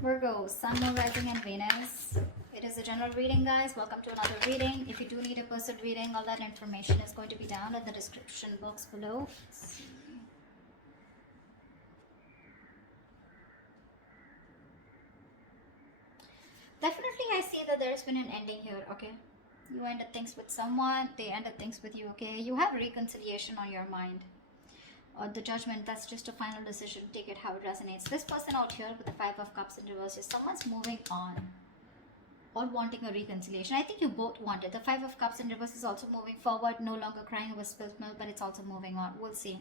Virgo, Sun, Moon, Rising, and Venus. It is a general reading, guys. Welcome to another reading. If you do need a personal reading, all that information is going to be down in the description box below. Definitely, I see that there's been an ending here, okay? You ended things with someone, they ended things with you, okay? You have reconciliation on your mind. Or the judgment, that's just a final decision. Take it how it resonates. This person out here with the Five of Cups in reverse is someone's moving on or wanting a reconciliation. I think you both want it. The Five of Cups in reverse is also moving forward, no longer crying over spilled milk, but it's also moving on. We'll see.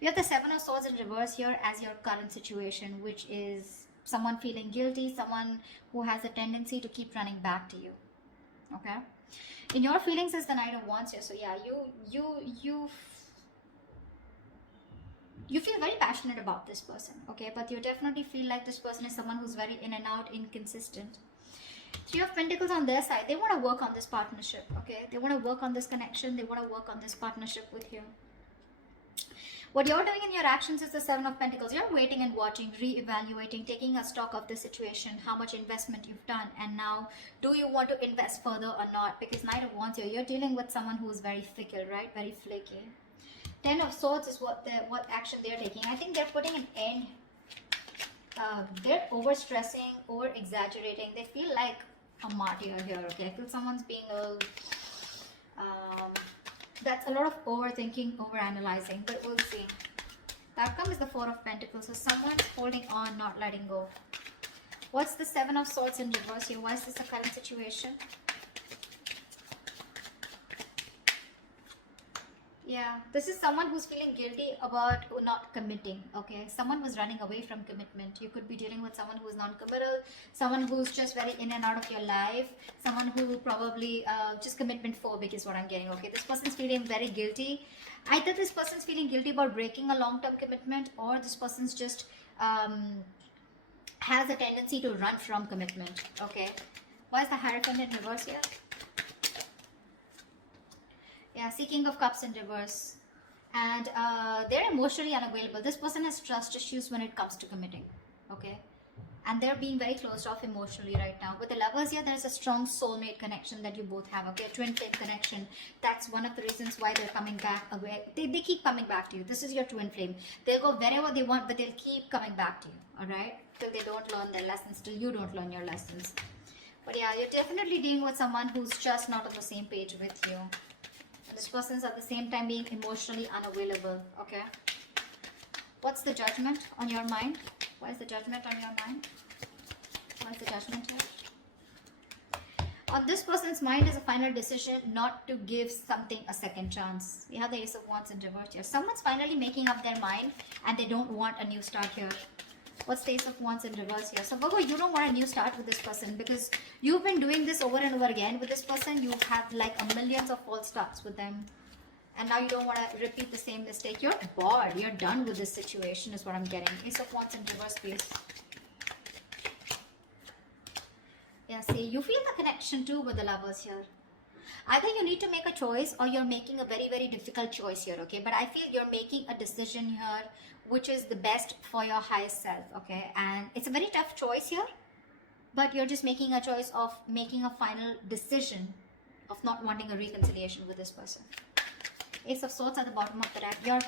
We have the Seven of Swords in reverse here as your current situation, which is someone feeling guilty, someone who has a tendency to keep running back to you. Okay? In your feelings is the Knight of Wands here. So yeah, you feel very passionate about this person, okay? But you definitely feel like this person is someone who's very in and out, inconsistent. Three of Pentacles on their side, they want to work on this partnership, okay? They want to work on this connection. They want to work on this partnership with you. What you're doing in your actions is the Seven of Pentacles. You're waiting and watching, re-evaluating, taking a stock of the situation, how much investment you've done, and now do you want to invest further or not? Because Knight of Wands here, you're dealing with someone who's very fickle, right? Very flaky. Ten of Swords is what action they're taking. I think they're putting an end. They're overstressing, over exaggerating. They feel like a martyr here, okay? I feel someone's being a that's a lot of overthinking, overanalyzing, but we'll see. The outcome is the Four of Pentacles. So someone's holding on, not letting go. What's the Seven of Swords in reverse here? Why is this a current situation? Yeah, this is someone who's feeling guilty about not committing, okay? Someone was running away from commitment. You could be dealing with someone who's non-committal, someone who's just very in and out of your life, someone who probably just commitment phobic is what I'm getting, okay? This person's feeling very guilty. Either this person's feeling guilty about breaking a long-term commitment, or this person's just has a tendency to run from commitment, okay? Why is the Hierophant in reverse here? Yeah, King of Cups in reverse. And they're emotionally unavailable. This person has trust issues when it comes to committing. Okay. And they're being very closed off emotionally right now. With the Lovers here, there's a strong soulmate connection that you both have. Okay, a twin flame connection. That's one of the reasons why they're coming back away. They keep coming back to you. This is your twin flame. They'll go wherever they want, but they'll keep coming back to you. Alright? Till they don't learn their lessons, till you don't learn your lessons. But yeah, you're definitely dealing with someone who's just not on the same page with you. This person's at the same time being emotionally unavailable, okay? What's the Judgment on your mind? Why is the Judgment on your mind? Why is the Judgment here? On this person's mind is a final decision not to give something a second chance. We have the Ace of Wands in reverse here. Someone's finally making up their mind and they don't want a new start here. What's the Ace of Wands in reverse here? So Virgo, you don't want a new start with this person because you've been doing this over and over again with this person. You have like a millions of false starts with them. And now you don't want to repeat the same mistake. You're bored. You're done with this situation is what I'm getting. Ace of Wands in reverse, please. Yeah, see, you feel the connection too with the Lovers here. Either you need to make a choice or you're making a very, very difficult choice here, okay? But I feel you're making a decision here which is the best for your highest self, okay? And it's a very tough choice here, but you're just making a choice of making a final decision of not wanting a reconciliation with this person. Ace of Swords at the bottom of the deck. You're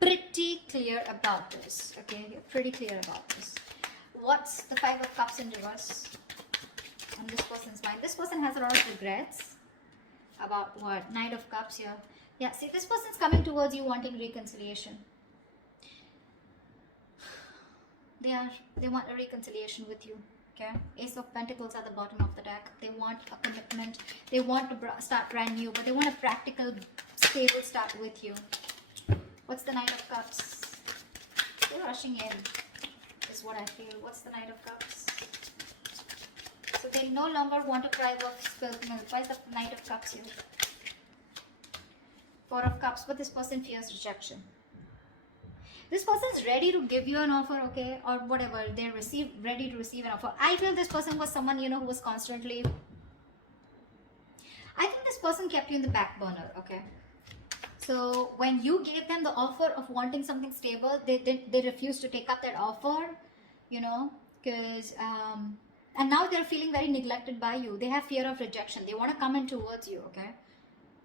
pretty clear about this, okay? You're pretty clear about this. What's the Five of Cups in reverse on this person's mind? This person has a lot of regrets about what? Knight of Cups here. Yeah, see, this person's coming towards you wanting reconciliation. They want a reconciliation with you, okay? Ace of Pentacles at the bottom of the deck. They want a commitment. They want to start brand new, but they want a practical, stable start with you. What's the Knight of Cups? They're rushing in, is what I feel. What's the Knight of Cups? So they no longer want to cry over spilled milk. Why is the Knight of Cups here? Four of Cups, but this person fears rejection. This person is ready to give you an offer, okay, or whatever. They're ready to receive an offer. I feel this person was someone, you know, who was constantly... I think this person kept you in the back burner, okay. So when you gave them the offer of wanting something stable, they refused to take up that offer, you know. because and now they're feeling very neglected by you. They have fear of rejection. They want to come in towards you, okay?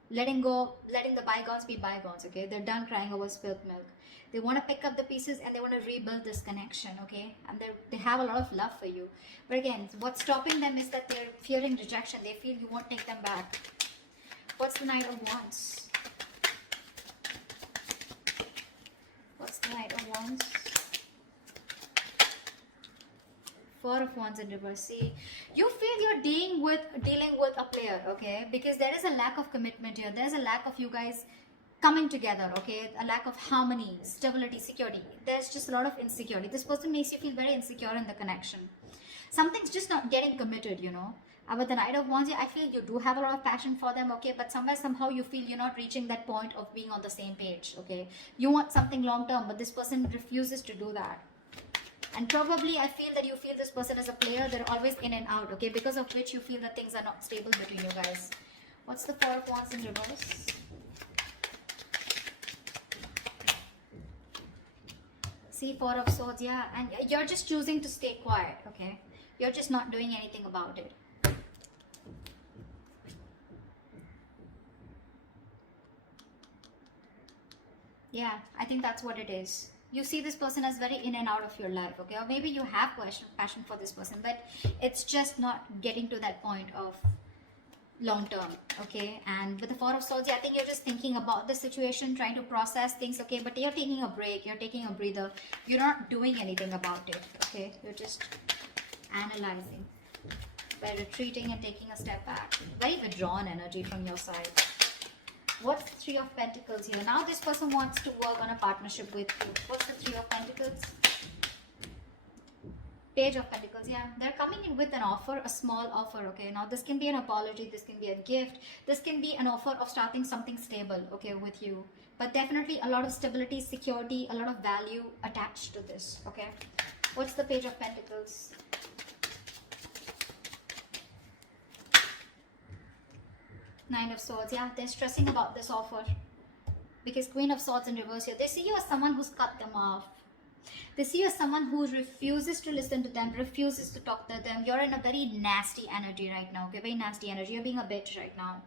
Letting the bygones be bygones, okay? They're done crying over spilled milk. They want to pick up the pieces and they want to rebuild this connection, okay? And they have a lot of love for you. But again, what's stopping them is that they're fearing rejection. They feel you won't take them back. What's the Knight of Wands? What's the Knight of Wands? Four of Wands in reverse. See, you feel you're dealing with a player, okay? Because there is a lack of commitment here. There's a lack of you guys coming together, okay? A lack of harmony, stability, security. There's just a lot of insecurity. This person makes you feel very insecure in the connection. Something's just not getting committed, you know. With the Knight of Wands, I feel you do have a lot of passion for them, okay? But somehow you feel you're not reaching that point of being on the same page, okay? You want something long term, but this person refuses to do that. And probably I feel that you feel this person is a player. They're always in and out, okay? Because of which you feel that things are not stable between you guys. What's the Four of Wands in reverse? See, Four of Swords, yeah. And you're just choosing to stay quiet, okay? You're just not doing anything about it. Yeah, I think that's what it is. You see this person as very in and out of your life, okay? Or maybe you have passion for this person, but it's just not getting to that point of long term, okay? And with the Four of Swords, I think you're just thinking about the situation, trying to process things, okay? But you're taking a break, you're taking a breather. You're not doing anything about it, okay? You're just analyzing by retreating and taking a step back. Very withdrawn energy from your side. What's the Three of Pentacles here? Now this person wants to work on a partnership with you. What's the Three of Pentacles? Page of Pentacles, yeah. They're coming in with an offer, a small offer, okay? Now this can be an apology, this can be a gift, this can be an offer of starting something stable, okay, with you. But definitely a lot of stability, security, a lot of value attached to this, okay? What's the Page of Pentacles? Nine of Swords, yeah, they're stressing about this offer. Because Queen of Swords in reverse here, they see you as someone who's cut them off. They see you as someone who refuses to listen to them, refuses to talk to them. You're in a very nasty energy right now, okay? Very nasty energy. You're being a bitch right now.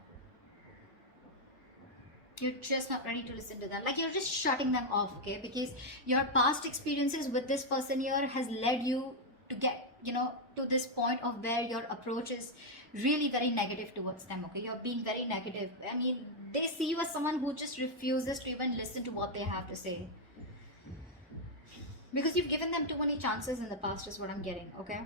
You're just not ready to listen to them. Like, you're just shutting them off, okay? Because your past experiences with this person here has led you to get, you know, to this point of where your approach is really very negative towards them, okay? You're being very negative. I mean, they see you as someone who just refuses to even listen to what they have to say. Because you've given them too many chances in the past is what I'm getting, okay?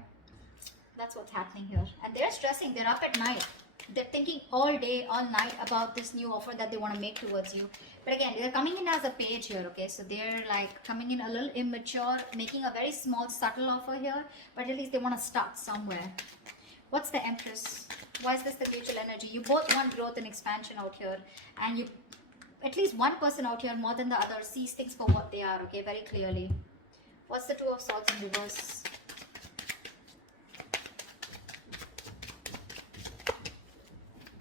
That's what's happening here. And they're stressing. They're up at night. They're thinking all day, all night about this new offer that they want to make towards you. But again, they're coming in as a page here, okay? So they're like coming in a little immature, making a very small, subtle offer here. But at least they want to start somewhere. What's the Empress? Why is this the mutual energy? You both want growth and expansion out here. And you, at least one person out here more than the other sees things for what they are, okay? Very clearly. What's the Two of Swords in reverse?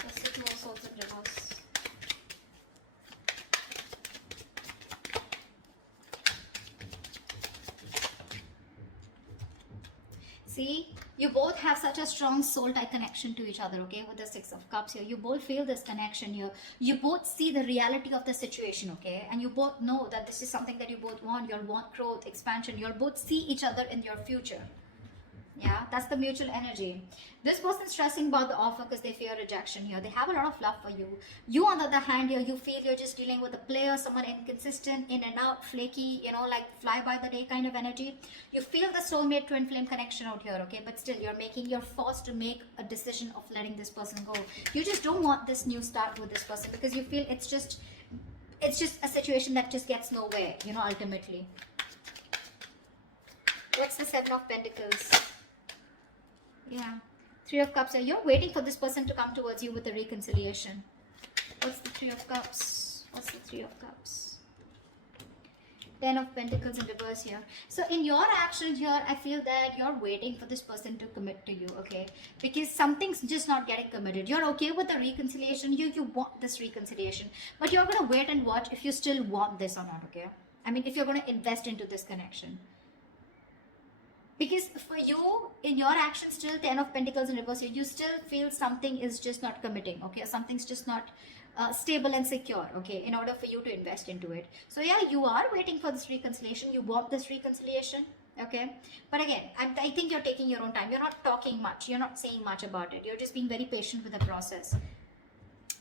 What's the Two of Swords in reverse? See, you both have such a strong soul tie connection to each other, okay? With the Six of Cups here, you both feel this connection here. You both see the reality of the situation, okay? And you both know that this is something that you both want. You'll want growth, expansion. You'll both see each other in your future. Yeah, that's the mutual energy. This person's stressing about the offer because they fear rejection here. They have a lot of love for you. You, on the other hand, here, you feel you're just dealing with a player, someone inconsistent, in and out, flaky, you know, like fly by the day kind of energy. You feel the soulmate twin flame connection out here, okay? But still, you're forced to make a decision of letting this person go. You just don't want this new start with this person because you feel it's just a situation that just gets nowhere, you know, ultimately. What's the Seven of Pentacles? Yeah, Three of Cups. You're waiting for this person to come towards you with a reconciliation. What's the Three of Cups? What's the Three of Cups? Ten of Pentacles in reverse here. So in your action here, I feel that you're waiting for this person to commit to you, okay? Because something's just not getting committed. You're okay with the reconciliation. You want this reconciliation. But you're going to wait and watch if you still want this or not, okay? I mean, if you're going to invest into this connection. Because for you, in your action, still 10 of Pentacles in reverse here, you still feel something is just not committing, okay? Something's just not stable and secure, okay, in order for you to invest into it. So yeah, you are waiting for this reconciliation. You want this reconciliation, okay? But again, I think you're taking your own time. You're not talking much. You're not saying much about it. You're just being very patient with the process.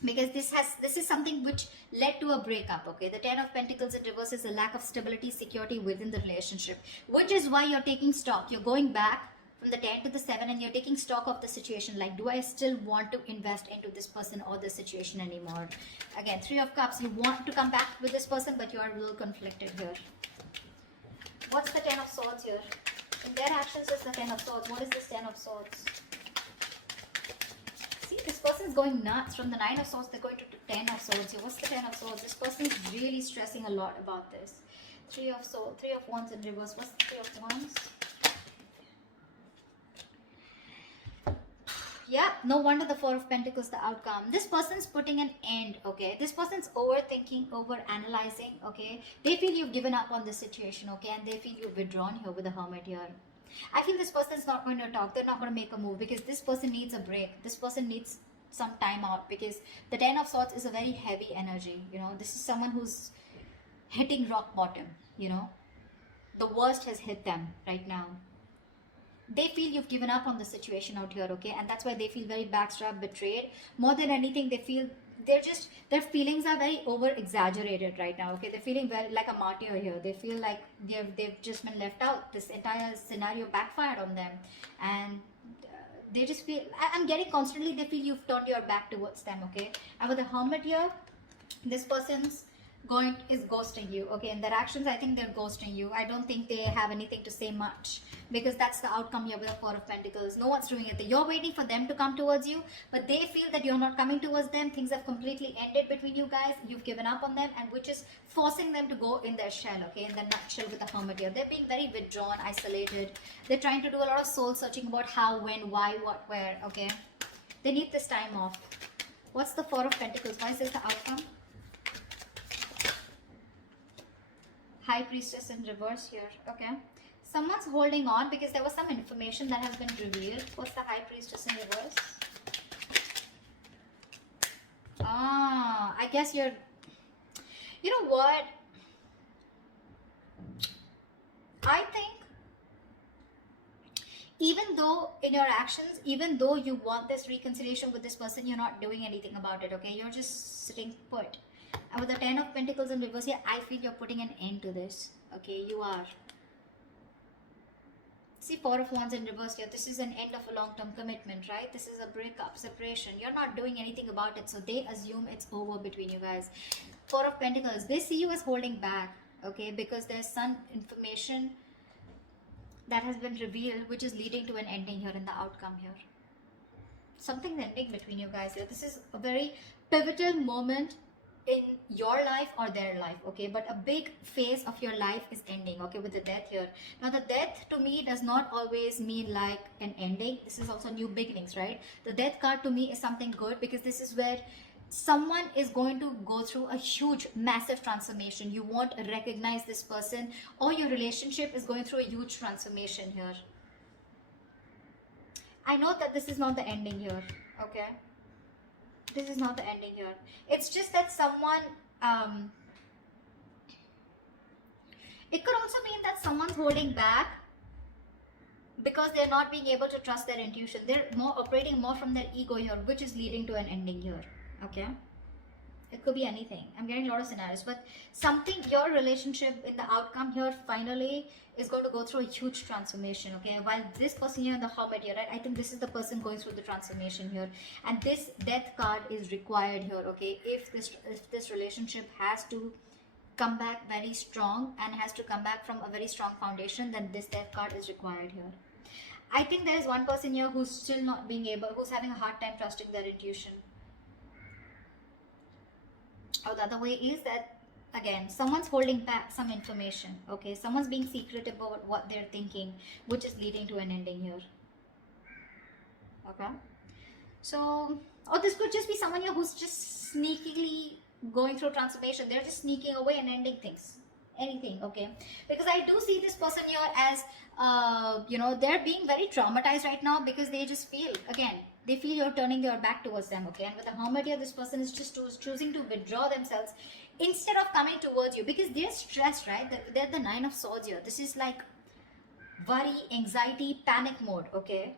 Because this is something which led to a breakup, okay? The 10 of Pentacles in reverse is a lack of stability, security within the relationship, which is why you're taking stock. You're going back from the 10 to the 7 and you're taking stock of the situation. Like, do I still want to invest into this person or this situation anymore? Again, 3 of Cups, you want to come back with this person, but you are a little conflicted here. What's the 10 of Swords here? In their actions is the 10 of Swords. What is this 10 of Swords? This person's going nuts. From the 9 of Swords, they're going to 10 of Swords here. What's the 10 of Swords? This person is really stressing a lot about this. 3 of Swords, 3 of Wands in reverse. What's the 3 of Wands? Yeah, no wonder the 4 of Pentacles, the outcome. This person's putting an end, okay? This person's overthinking, over-analyzing, okay? They feel you've given up on this situation, okay? And they feel you've withdrawn here with the Hermit here. I feel this person's not going to talk. They're not going to make a move because this person needs a break. This person needs some time out because the 10 of Swords is a very heavy energy. You know, this is someone who's hitting rock bottom, you know. The worst has hit them right now. They feel you've given up on the situation out here, okay? And that's why they feel very backstabbed, betrayed. More than anything, they feel their feelings are very over exaggerated right now, okay? They're feeling very like a martyr here. They feel like they've just been left out. This entire scenario backfired on them, and they just feel, I'm getting constantly, they feel you've turned your back towards them, okay? And with the Hermit here, this person's is ghosting you, okay? In their actions, I think they're ghosting you. I don't think they have anything to say much because that's the outcome here with the 4 of Pentacles. No one's doing it. You're waiting for them to come towards you, but they feel that you're not coming towards them. Things have completely ended between you guys. You've given up on them, and which is forcing them to go in their shell, okay? In the nutshell with the Hermit here. They're being very withdrawn, isolated. They're trying to do a lot of soul searching about how, when, why, what, where, okay? They need this time off. What's the 4 of Pentacles? Why is this the outcome? High Priestess in reverse here, okay? Someone's holding on because there was some information that has been revealed. What's the High Priestess in reverse? I guess you're... You know what? I think even though in your actions, even though you want this reconciliation with this person, you're not doing anything about it, okay? You're just sitting put. And with the 10 of Pentacles in reverse here, I feel you're putting an end to this. Okay, you are. See, 4 of Wands in reverse here. This is an end of a long-term commitment, right? This is a breakup, separation. You're not doing anything about it, so they assume it's over between you guys. 4 of Pentacles. They see you as holding back, okay? Because there's some information that has been revealed, which is leading to an ending here in the outcome here. Something's ending between you guys here. This is a very pivotal moment in your life or their life, okay? But a big phase of your life is ending, okay, with the Death here. Now the Death to me does not always mean like an ending. This is also new beginnings, right? The Death card to me is something good because this is where someone is going to go through a huge, massive transformation. You won't recognize this person, or your relationship is going through a huge transformation here. I know that this is not the ending here, okay? This is not the ending here. It's just that someone, it could also mean that someone's holding back because they're not being able to trust their intuition. They're operating more from their ego here, which is leading to an ending here, okay? It could be anything. I'm getting a lot of scenarios, but something, your relationship in the outcome here finally is going to go through a huge transformation, okay? While this person here in the Hermit here, right? I think this is the person going through the transformation here, and this Death card is required here, okay? If this relationship has to come back very strong and has to come back from a very strong foundation, then this Death card is required here. I think there is one person here who's still not being able, who's having a hard time trusting their intuition. Or the other way is that, again, someone's holding back some information, okay? Someone's being secretive about what they're thinking, which is leading to an ending here, okay? So, or this could just be someone here who's just sneakily going through transformation. They're just sneaking away and ending things, anything, okay? Because I do see this person here as they're being very traumatized right now, because they just feel, again, they feel you're turning your back towards them, okay? And with the Hermit here, this person is just choosing to withdraw themselves instead of coming towards you, because they're stressed, right? They're the Nine of Swords here. This is like worry, anxiety, panic mode, okay?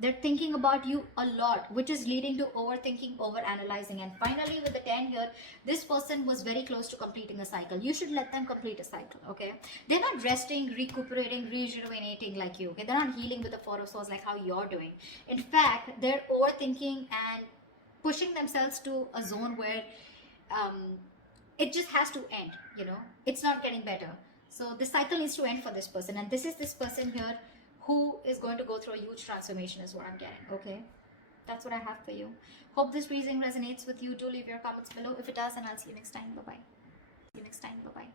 They're thinking about you a lot, which is leading to overthinking, overanalyzing. And finally, with the 10 here, this person was very close to completing a cycle. You should let them complete a cycle, okay? They're not resting, recuperating, rejuvenating like you, okay? They're not healing with the Four of Swords like how you're doing. In fact, they're overthinking and pushing themselves to a zone where it just has to end, It's not getting better. So this cycle needs to end for this person. And this is this person here who is going to go through a huge transformation is what I'm getting, okay? That's what I have for you. Hope this reading resonates with you. Do leave your comments below. If it does, and I'll see you next time. Bye-bye. See you next time. Bye-bye.